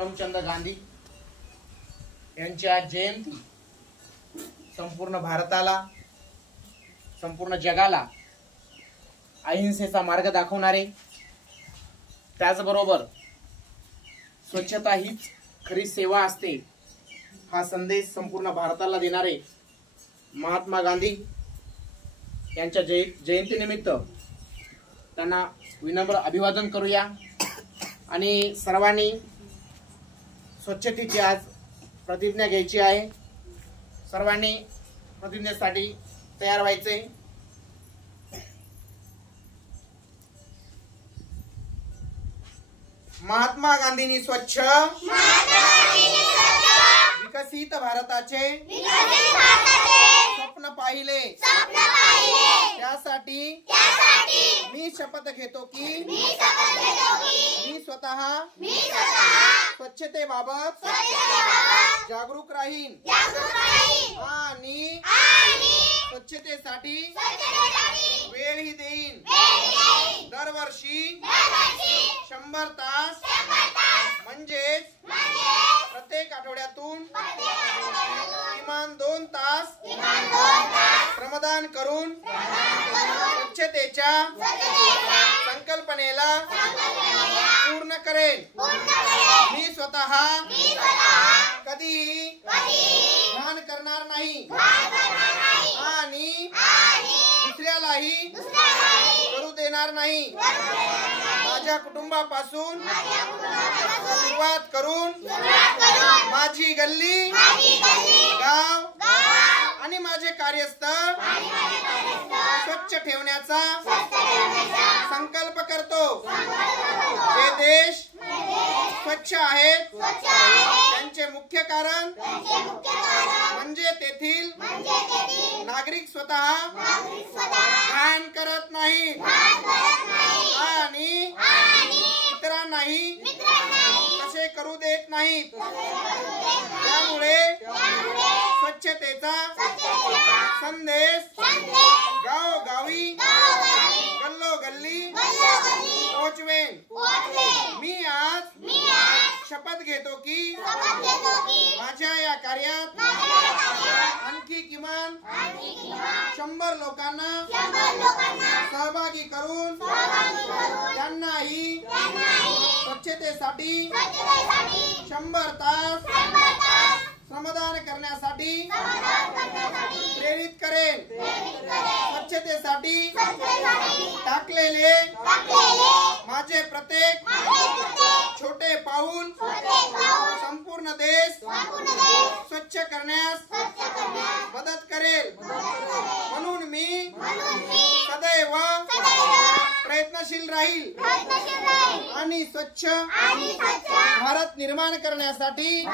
करमचंद गांधी यांची आज जयंती संपूर्ण भारताला, संपूर्ण जगाला अहिंसेचा मार्ग दाखवणारे, त्याचबरोबर स्वच्छता हीच खरी सेवा असते हा संदेश संपूर्ण भारताला देणारे महात्मा गांधी यांच्या जयंतीनिमित्त त्यांना विनम्र अभिवादन करूया आणि सर्वांनी स्वच्छतेची आज प्रतिज्ञा घ्यायची आहे। सर्वांनी प्रतिज्ञेसाठी तयार व्हायचे। महात्मा गांधींनी स्वच्छ विकसित भारताचे स्वप्न पाहिले, त्यासाठी मी शपथ घेतो की मी स्वतः स्वच्छतेबाबत जागरूक राहीन आणि स्वच्छतेसाठी वेळही देईन। दरवर्षी 100 तास म्हणजेच प्रत्येक आठवड्यातून किमान 2 तास श्रमदान करून स्वच्छतेच्या संकल्पनेला पूर्ण करेन। मी स्वतः कधीही घाण करणार नाही आणि दुसऱ्यालाही करू देणार नाही। माझ्या कुटुंबापासून सुरुवात करून माझी गल्ली, गाव आणि माझे कार्यस्थळ स्वच्छ ठेवण्याचा संकल्प करतो। जे देश स्वच्छ आहेत त्यांचे मुख्य कारण म्हणजे तेथील नागरिक स्वतः घाण करत नाहीत आणि इतरांनाही तसे करू देत नाहीत। त्यामुळे स्वच्छतेचा संदेश गावोगावी, गल्लोगल्ली पोहोचवेन। मी आज शपथ घेतो की माझ्या या कार्यात आणखी किमान 100 लोकांना सहभागी करून त्यांनाही स्वच्छतेसाठी 100 तास श्रमदान करण्यासाठी प्रेरित करेन। स्वच्छतेसाठी टाकलेले माझे प्रत्येक छोटे पाऊल संपूर्ण देश स्वच्छ करण्यास मदत करेल। म्हणून मी सदैव प्रयत्नशील राहील आणि स्वच्छ भारत निर्माण करण्यासाठी